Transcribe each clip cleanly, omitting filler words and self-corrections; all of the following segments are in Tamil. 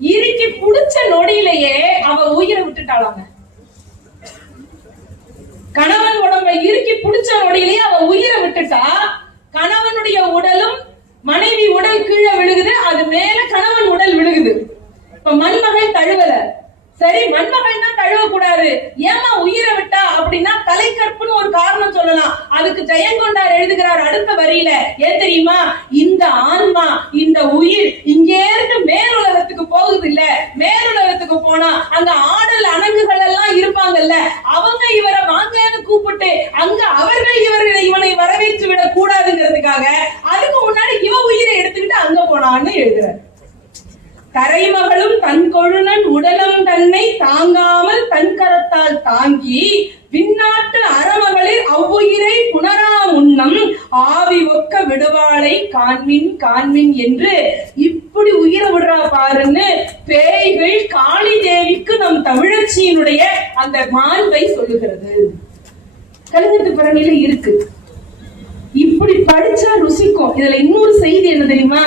இறுக்கி புடிச்ச நொடியிலேயே அவ உயிரை விட்டுட்டாளாங்க. கணவன் உடம்பை இறுக்கி புடிச்ச நொடியிலேயே அவ உயிரை விட்டுட்டா, கணவனுடைய உடலும் மனைவி உடல் கீழே விழுகுது, அது மேல கணவன் உடல் விழுகுது. இப்ப மண்மகள் தழுவல, சரி மண்மகள் தான் தழுவ கூடாது, ஏமா உயிரை விட்டா அப்படின்னா தலைக்கற்புன்னு ஒரு காரணம் சொல்லலாம். அதுக்கு ஜெயங்கொண்டார் எழுதுகிறார் அடுத்த வரியில, ஏன் தெரியுமா, இந்த ஆன்மா இந்த உயிர் இங்கே இருந்து மேலுலகத்துக்கு போகுது இல்ல, மேலுலகத்துக்கு போனா அங்க ஆடல் அணங்குகள் எல்லாம் இருப்பாங்கல்ல, அவங்க இவரை வாங்கன்னு கூப்பிட்டு அங்க அவர்கள் இவனை வரவேற்று விட கூடாதுங்கிறதுக்காக அதுக்கு முன்னாடி இவ உயிரை எடுத்துக்கிட்டு அங்க போனான்னு எழுதுறாரு. தரைமகளும் தன் கொழுநன் உடலம் தன்னை தாங்காமல் தன் கரத்தால் தாங்கி விண்ணாட்டு அறமகளிர் அவ்வுயிரை புனரா முன்னம் ஆவி ஒக்க விடுவாளை காண்மின் காண்மின் என்று இப்படி உயிரை விடுறா பாருன்னு பேய்கள் காளி தேவிக்கு நம் தமிழச்சியினுடைய அந்த மாண்பை சொல்லுகிறது. கலிங்கத்து பரணியில இருக்கு. இப்படி படிச்சா ருசிக்கும். இதுல இன்னொரு செய்தி என்ன தெரியுமா,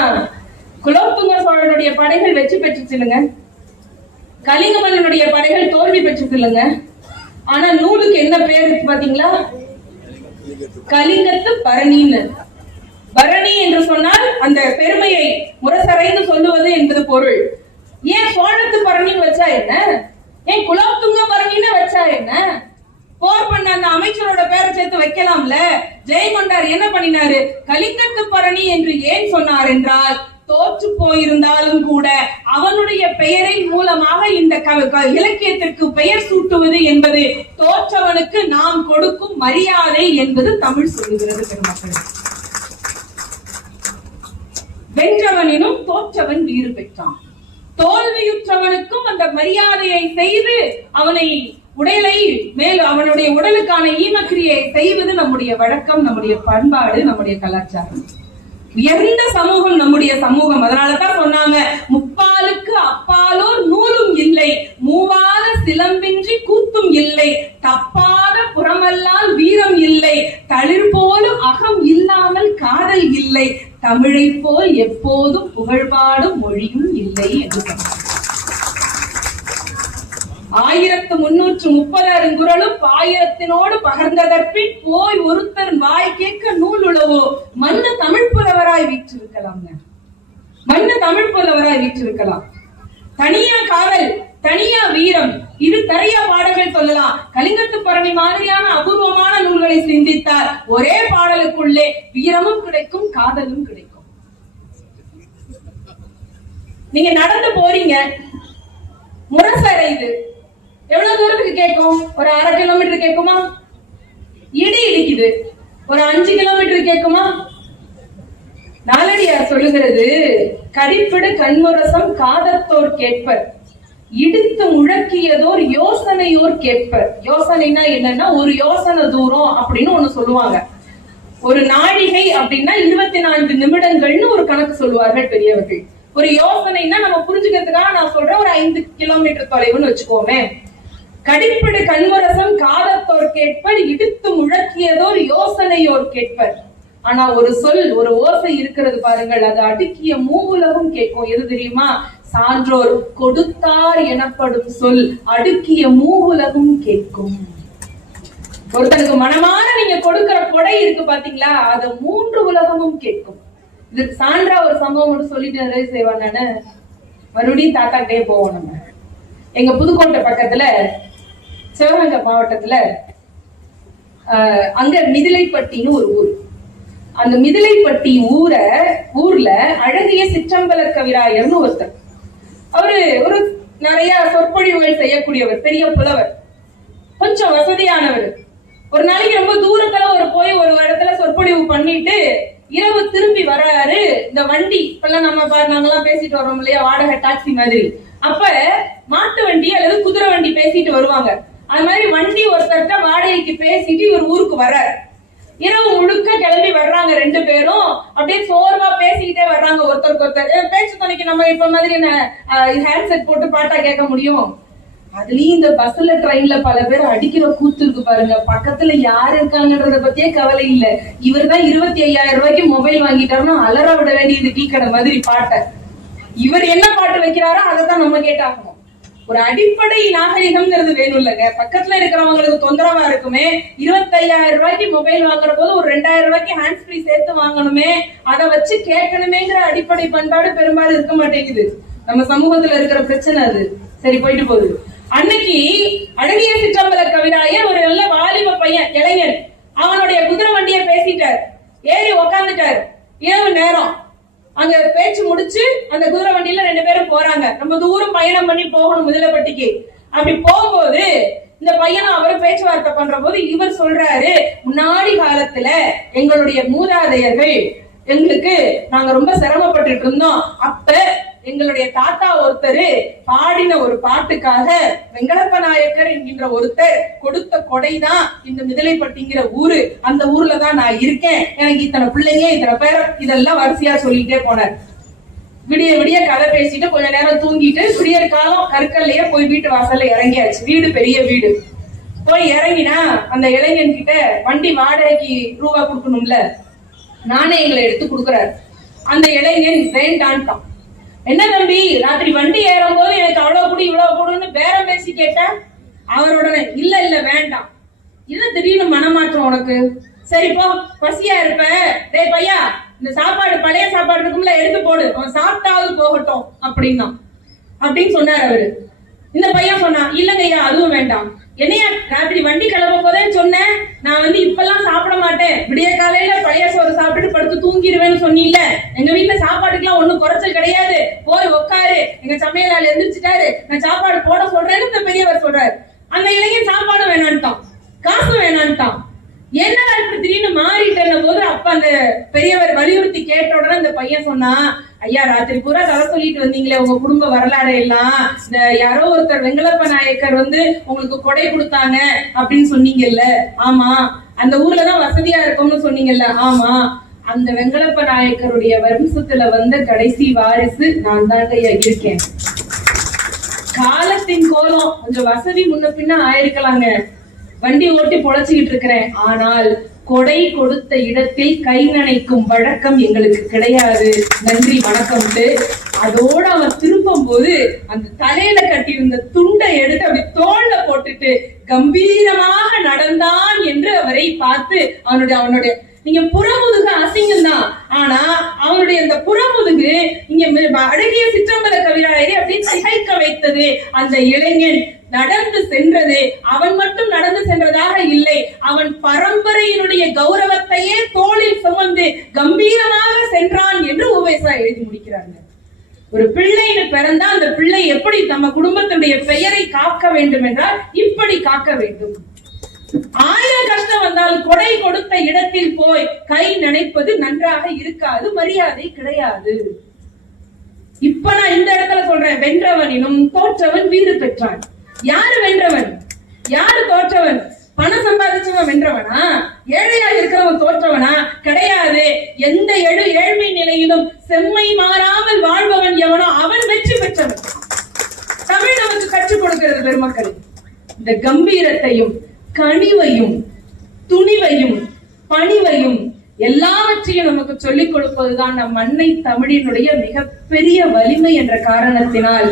குலோத்துங்க சோழனுடைய படைகள் வெற்றி பெற்றுச்சுங்க, கலிங்க மன்னனுடைய படைகள் தோல்வி பெற்றுச்சுங்க. ஆனா நூலுக்கு என்ன பேர் பாத்தீங்களா, கலிங்கத்து பரணின்னு. பரணி என்று சொன்னால் அந்த பெருமையை முரசறைந்து சொல்லுவது என்பது பொருள். ஏன் சோழத்து பரணின்னு வச்சா என்ன, ஏன் குலோத்துங்க பரணின்னு வச்சா என்ன, போர் பண்ண அந்த அமைச்சரோட பேரை சேர்த்து வைக்கலாம்ல. ஜெயங்கொண்டார் என்ன பண்ணினாரு, கலிங்கத்து பரணி என்று ஏன் சொன்னார் என்றால், தோற்று போயிருந்தாலும் கூட அவனுடைய பெயரின் மூலமாக இந்த இலக்கியத்திற்கு பெயர் சூட்டுவது என்பது தோற்றவனுக்கு நாம் கொடுக்கும் மரியாதை என்பது தமிழ் சொல்லுகிறது. பெருமக்கள், வென்றவனினும் தோற்றவன் வீறு பெற்றான். தோல்வியுற்றவனுக்கும் அந்த மரியாதையை செய்து அவனை உடலை மேல் அவனுடைய உடலுக்கான ஈமக்கிரியை செய்வது நம்முடைய வழக்கம், நம்முடைய பண்பாடு, நம்முடைய கலாச்சாரம். உயர்ந்த சமூகம் நம்முடைய சமூகம். அதனாலதான் சொன்னாங்க, முப்பாலுக்கு அப்பாலோர் நூலும் இல்லை, மூவாத சிலம்பின்றி கூத்தும் இல்லை, தப்பாத புறமல்லால் வீரம் இல்லை, தளிர் போலும் அகம் இல்லாமல் காதல் இல்லை, தமிழை போல் எப்போதும் புகழ்பாடும் மொழியும் இல்லை என்று சொன்னார். 1330 அருங்குறளும் பாயிரத்தினோடு பகர்ந்ததற்பின் போய் ஒருத்தர் வாய் கேட்க நூல் உளவோ. மண்ணு தமிழ் புலவராய் வீற்றிருக்கலாம், மண்ணு தமிழ் புலவராய் வீற்றிருக்கலாம். தனியா காதல், தனியா வீரம், இது நிறைய பாடல்கள் சொல்லலாம். கலிங்கத்து பரணி மாதிரியான அபூர்வமான நூல்களை சிந்தித்தால் ஒரே பாடலுக்குள்ளே வீரமும் கிடைக்கும், காதலும் கிடைக்கும். நீங்க நடந்து போறீங்க, முரசறை இது எவ்வளவு தூரத்துக்கு கேட்கும், ஒரு 1/2 கிலோமீட்டர் கேட்குமா? இடி இடிக்குது, ஒரு 5 கிலோமீட்டர் கேட்குமா? நாலடியார் சொல்லுகிறது, கடிப்பிடு கண்முரசம் காதத்தோர் கேட்பர், இடித்து முழக்கியதோர் யோசனையோர் கேட்பர். யோசனைனா என்னன்னா ஒரு யோசனை தூரம் அப்படின்னு ஒண்ணு சொல்லுவாங்க. ஒரு நாழிகை அப்படின்னா 24 நிமிடங்கள்னு ஒரு கணக்கு சொல்லுவார்கள் பெரியவர்கள். ஒரு யோசனைன்னா நம்ம புரிஞ்சுக்கிறதுக்காக நான் சொல்றேன், ஒரு 5 கிலோமீட்டர் தொலைவுன்னு வச்சுக்கோமே. கடிப்பிடு கண்முரசம் காதத்தோர் கேட்பர், இடித்து முழக்கியதோர் யோசனையோர் கேட்பர். ஆனா ஒரு சொல், ஒரு ஓசை இருக்கிறது பாருங்கள், அது அடுக்கிய மூவுலகும் கேட்கும். எது தெரியுமா, சான்றோர் கொடுத்தார் எனப்படும் சொல் அடுக்கிய மூவுலகும் கேட்கும். ஒருத்தனுக்கு மனமான நீங்க கொடுக்கிற கொடை இருக்கு பாத்தீங்களா, அது 3 உலகமும் கேட்கும். இதுக்கு சான்றா ஒரு சம்பவம் மட்டும் சொல்லிட்டு நிறைய செய்வாங்க. மறுபடியும் தாத்தாக்கிட்டே போவோம். நம்ம எங்க புதுக்கோட்டை பக்கத்துல சிவகங்கை மாவட்டத்துல அங்க மிதிலைப்பட்டின்னு ஒரு ஊர். அந்த மிதிலைப்பட்டி ஊர்ல அழகிய சிற்றம்பல கவிராயர்னு ஒருத்தர். அவரு ஒரு நிறைய சொற்பொழிவுகள் செய்யக்கூடியவர், பெரிய புலவர், கொஞ்சம் வசதியானவர். ஒரு நாளைக்கு ரொம்ப தூரத்துல ஒரு இடத்துல சொற்பொழிவு பண்ணிட்டு இரவு திரும்பி வர்றாரு. இந்த வண்டி இப்பெல்லாம் நாங்கெல்லாம் பேசிட்டு வரோம் இல்லையா, வாடகை டாக்ஸி மாதிரி. அப்ப மாட்டு வண்டி அல்லது குதிரை வண்டி பேசிட்டு வருவாங்க. அது மாதிரி வண்டி ஒருத்தர்கிட்ட வாடகைக்கு பேசிட்டு இவர் ஊருக்கு வர்றாரு. இரவு முழுக்க கிளம்பி வர்றாங்க 2 பேரும். அப்படியே சோர்வா பேசிக்கிட்டே வர்றாங்க ஒருத்தருக்கு ஒருத்தர். பேச்சு துணைக்கு நம்ம இப்ப மாதிரி ஹேண்ட்செட் போட்டு பாட்டா கேட்க முடியும்? அதுலயும் இந்த பஸ்ல ட்ரெயின்ல பல பேர் அடிக்கிற கூத்து இருக்கு பாருங்க. பக்கத்துல யாரு இருக்காங்கன்றத பத்தியே கவலை இல்ல. இவர் தான் 25,000 ரூபாய்க்கு மொபைல் வாங்கிட்டாருன்னா அலற விட வேண்டியது டீ கடை மாதிரி பாட்டை. இவர் என்ன பாட்டு வைக்கிறாரோ அதை தான் நம்ம கேட்டாகணும். ஒரு அடிப்படை நாகரிகம்ங்கிறது வேணும் இல்லைங்க. பக்கத்துல இருக்கிறவங்களுக்கு தொந்தரவா இருக்குமே. 25,000 ரூபாய்க்கு மொபைல் வாங்குற போது ஒரு 2,000 ரூபாய்க்கு ஹேண்ட்ஸ் ஃப்ரீ சேர்த்து வாங்கணுமே, அதை வச்சு கேட்கணுமேங்கிற அடிப்படை பண்பாடு பெரும்பாலும் இருக்க மாட்டேங்குது. நம்ம சமூகத்துல இருக்கிற பிரச்சனை அது. சரி, போயிட்டு போகுது. அன்னைக்கு அழகிய சிற்றம்பல கவிராயர் ஒரு நல்ல வாலிப பையன், இளைஞன், அவனுடைய குதிரை வண்டியை பேசிட்டார், ஏறி உக்காந்துட்டார். இரவு நேரம் அங்க பேச்சு முடிச்சு அந்த குதிரை வண்டியில 2 பேரும் போறாங்க. ரொம்ப தூரம் பயணம் பண்ணி போகணும் முதலப்பட்டிக்கு. அப்படி போகும்போது இந்த பையனும் அவரும் பேச்சுவார்த்தை பண்ற போது இவர் சொல்றாரு, முன்னாடி காலத்துல எங்களுடைய மூதாதையர்கள் எங்களுக்கு நாங்க ரொம்ப சிரமப்பட்டு இருந்தோம். அப்ப எங்களுடைய தாத்தா ஒருத்தர் பாடின ஒரு பாட்டுக்காக வெங்கடப்ப நாயக்கர் என்கின்ற ஒருத்தர் கொடுத்த கொடைதான் இந்த மிதலைப்பட்டிங்கிற ஊரு. அந்த ஊர்ல தான் நான் இருக்கேன். எனக்கு இத்தனை பிள்ளைங்க, இத்தனை பேர், இதெல்லாம் வரிசையா சொல்லிட்டே போனார். விடிய விடிய கதை பேசிட்டு கொஞ்ச நேரம் தூங்கிட்டு விடியற் காலம் கற்கல்லையே போய் வீட்டு வாசல்ல இறங்கியாச்சு. வீடு பெரிய வீடு. போய் இறங்கினா அந்த இளைஞன் கிட்ட வண்டி வாடகைக்கு ரூபா கொடுக்கணும்ல, நாணயங்களை எடுத்து கொடுக்குறாரு. அந்த இளைஞன் வேண்டான்ட்டான். என்ன தம்பி, ராத்திரி வண்டி ஏறும் போது எனக்கு அவ்வளவு கூடி இவ்வளவு கூடுன்னு பேரம் பேசி கேட்டேன். அவருடனே இல்ல இல்ல வேண்டாம். இல்ல திடீர்னு மனமாற்றம் உனக்கு, சரிப்போ பசியா இருப்ப, டேய் பையா இந்த சாப்பாடு பழைய சாப்பாடு இருக்கும்ல எடுத்து போடு, அவன் சாப்பிட்டாவது போகட்டும் அப்படின்னா அப்படின்னு சொன்னார் அவரு. இந்த பையன் சொன்னா இல்லங்கய்யா அதுவும் வேண்டாம். என்னையா ராத்திரி வண்டி கிளம்ப போதே சொன்னேன், நான் இப்பெல்லாம் சாப்பிட மாட்டேன், விடிய காலையில பழைய சோறு சாப்பிட்டு படுத்து தூங்கிடுவேன்னு சொன்னீல்ல, எங்க வீட்டுல சாப்பாட்டுக்குலாம் ஒண்ணும் குறைச்சல் கிடையாது, போய் உட்காரு, எங்க சமையலால் எந்திரிச்சிட்டாரு, நான் சாப்பாடு போட சொல்றேன்னு இந்த பெரியவர் சொல்றாரு. அந்த இளைஞன் சாப்பாடு வேணான்ட்டான், காசு வேணான்ட்டான். என்னடா இப்படி திடீர்னு மாறிட்டேன்ன போது அப்ப அந்த பெரியவர் வலியுறுத்தி கேட்ட உடனே அந்த பையன் சொன்னா, ஐயா ராத்திரி பூரா கதை சொல்லிட்டு வந்தீங்களே உங்க குடும்ப வரலாறு எல்லாம், இந்த யாரோ ஒருத்தர் வெங்கடப்ப நாயக்கர் உங்களுக்கு கொடை கொடுத்தாங்க அப்படின்னு சொன்னீங்கல்ல, ஆமா. அந்த ஊர்லதான் வசதியா இருக்கும்னு சொன்னீங்கல்ல, ஆமா. அந்த வெங்கடப்ப நாயக்கருடைய வம்சத்துல வந்த கடைசி வாரிசு நான் தாங்க இருக்கேன். காலத்தின் கோலம் கொஞ்சம் வசதி முன்ன பின்ன ஆயிருக்கலாங்க, வண்டி ஓட்டி பொழைச்சுக்கிட்டு இருக்கிறேன், ஆனால் கொடை கொடுத்த இடத்தில் கை நனைக்கும் வழக்கம் எங்களுக்கு கிடையாது, நன்றி வணக்கம்ட்டு அதோட அவன் திரும்பும் போது அந்த தலையில கட்டியிருந்த துண்டை எடுத்து அப்படி தோல்ல போட்டுட்டு கம்பீரமாக நடந்தான் என்று அவரை பார்த்து அவனுடைய நீங்க புறமுதுகு அசிங்கம் தான், ஆனா அவனுடைய அந்த புறமுதுகு இங்க அழகிய சிற்றம்பல கவிராயரை அப்படியே திகைக்க வைத்தது. அந்த இளைஞன் நடந்து சென்றது அவன் மட்டும் நடந்து சென்றதாக இல்லை, அவன் பரம்பரையினுடைய கௌரவத்தையே தோளில் சுமந்து கம்பீரமாக சென்றான் என்று உவேசா எழுதி முடிக்கிறாங்க. ஒரு பிள்ளைன்னு பிறந்தா அந்த பிள்ளை எப்படி நம்ம குடும்பத்துடைய பெயரை காக்க வேண்டும் என்றால் இப்படி காக்க வேண்டும். 1000 கஷ்டம் வந்தாலும் கொடை கொடுத்த இடத்தில் போய் கை நினைப்பது நன்றாக இருக்காது, மரியாதை கிடையாது. இப்ப நான் இந்த இடத்துல சொல்றேன், வென்றவனினும் தோற்றவன் வீடு பெற்றான். யாரு வென்றவன், யாரு தோற்றவன்? பணம் சம்பாதிச்சவன் வென்றவனா? ஏழையாக இருக்கிறவன் தோற்றவனா? கிடையாது. எந்த ஏழ்மை நிலையிலும் செம்மை மாறாமல் வாழ்பவன் எவனோ அவன் வெற்றி பெற்றவன். தமிழ் நமக்கு கற்றுக் கொடுக்கிறது பெருமக்கள். இந்த கம்பீரத்தையும் கனிவையும் துணிவையும் பணிவையும் எல்லாவற்றையும் நமக்கு சொல்லிக் கொடுப்பதுதான் நம் அன்னை தமிழினுடைய மிகப்பெரிய வலிமை என்ற காரணத்தினால்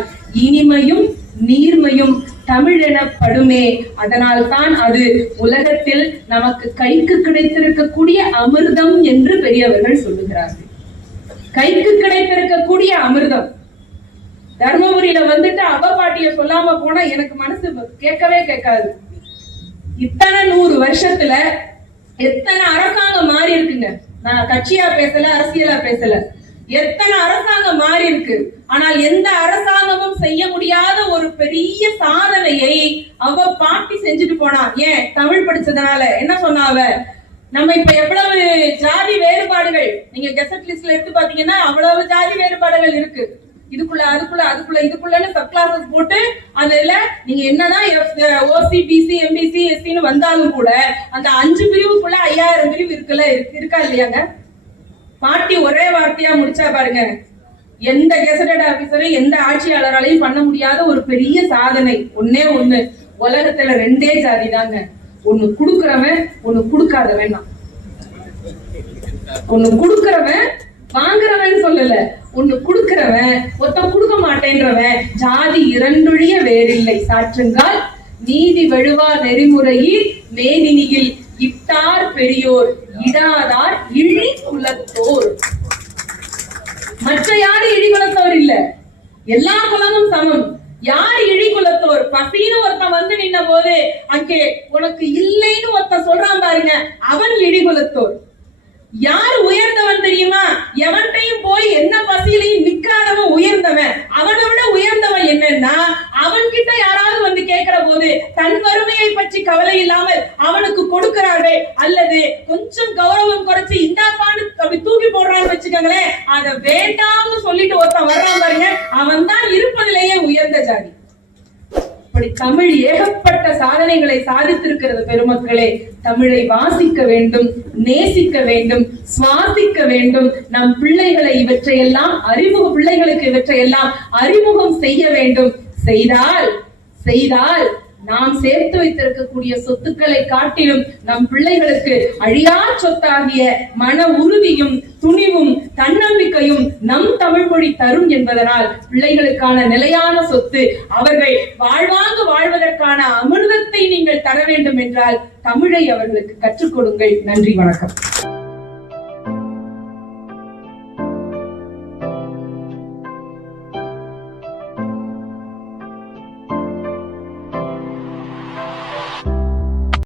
இனிமையும் நீர்மையும் தமிழ் எனப்படுமே. அதனால் தான் அது உலகத்தில் நமக்கு கைக்கு கிடைத்திருக்கக்கூடிய அமிர்தம் என்று பெரியவர்கள் சொல்லுகிறார்கள். கைக்கு கிடைத்திருக்கக்கூடிய அமிர்தம். தர்மபுரியில அவ பாட்டிய சொல்லாம போனா எனக்கு மனசு கேட்கவே கேட்காது. இத்தனை 100 வருஷத்துல எத்தனை அரசாங்கம் மாறி இருக்குங்க. நான் கட்சியா பேசல, அரசியலா பேசல. எத்தனை அரசாங்கம் மாறி இருக்கு. ஆனால் எந்த அரசாங்கமும் செய்ய முடியாத ஒரு பெரிய சாதனையை அவ பாட்டி செஞ்சுட்டு போனா. ஏன்? தமிழ் படிச்சதுனால. என்ன சொன்னா அவ? நம்ம இப்ப எவ்வளவு ஜாதி வேறுபாடுகள் நீங்க கெசட் லிஸ்ட்ல எடுத்து பாத்தீங்கன்னா அவ்வளவு ஜாதி வேறுபாடுகள் இருக்கு. இதுக்குள்ள அதுக்குள்ள அதுக்குள்ள இதுக்குள்ளன்னு சப் கிளாஸஸ் போட்டு அதுல நீங்க என்னதான் ஓசி பிசி எம்பிசி எஸ்சின்னு வந்தாலும் கூட அந்த 5 பிரிவுக்குள்ள 5000 பிரிவு இருக்கா இல்லையாங்க? பாட்டி ஒரே வார்த்தையா முடிச்சா பாருங்க, எந்த கெசட்டட் ஆபீசரும் எந்த ஆட்சியாளராலையும் பண்ண முடியாத ஒரு பெரிய சாதனை. ஒன்னே ஒண்ணு, உலகத்துல 2 ஜாதி தாங்க. ஒண்ணு குடுக்கறவன், ஒண்ணு குடுக்காதவன். ஒண்ணு குடுக்கறவன் வாங்குறவன் சொல்லல, ஒண்ணு குடுக்கிறவன் ஒருத்தன் கொடுக்க மாட்டேன்றவன் ஜாதி இரண்டொழிய வேறில்லை சாற்றுங்கால் நீதி வழுவா நெறிமுறையில் மேதினியில் இட்டார் பெரியோர் இடாதார் இழி குலத்தோர். மற்ற யாரு இழி குலத்தோர் இல்ல, எல்லா குலமும் சமம். யார் இழி குலத்தோர்? பசின்னு ஒருத்தன் வந்து நின்ன போது அங்கே உனக்கு இல்லைன்னு ஒருத்தன் சொல்றான் பாருங்க, அவன் இழி குலத்தோர். யார் உயர்ந்தவன் தெரியுமா? எவன்டையும் போய் என்ன பசியிலையும் நிக்காதவன் உயர்ந்தவன். அவனை விட உயர்ந்தவன் என்னன்னா, அவன் கிட்ட யாராவது வந்து கேட்கிற போது தன் வறுமையை பற்றி கவலை இல்லாமல் அவனுக்கு கொடுக்கிறார்கள், அல்லது கொஞ்சம் கௌரவம் குறைச்சு இந்த பாண்டு அப்படி தூக்கி போடுறான்னு வச்சுக்கோங்களேன், அதை வேண்டாம்னு சொல்லிட்டு ஒருத்தன் வர்றான் பாருங்க, அவன் தான் இருப்பதிலேயே உயர்ந்த ஜாதி. அப்படி தமிழ் ஏகப்பட்ட சாதனைகளை சாதித்திருக்கிறது பெருமக்களே. தமிழை வாசிக்க வேண்டும், நேசிக்க வேண்டும், சுவாசிக்க வேண்டும். நம் பிள்ளைகளை இவற்றையெல்லாம் பிள்ளைகளுக்கு இவற்றையெல்லாம் அறிமுகம் செய்ய வேண்டும். செய்தால் நாம் சேர்த்து வைத்திருக்கக்கூடிய சொத்துக்களை காட்டிலும் நம் பிள்ளைகளுக்கு அழியா சொத்தாகிய மன உறுதியும் துணிவும் தன்னம்பிக்கையும் நம் தமிழ் மொழி தரும் என்பதனால் பிள்ளைகளுக்கான நிலையான சொத்து, அவர்கள் வாழ்வாங்கு வாழ்வதற்கான அமிர்தத்தை நீங்கள் தர வேண்டும் என்றால் தமிழை அவர்களுக்கு கற்றுக் கொடுங்கள். நன்றி, வணக்கம்.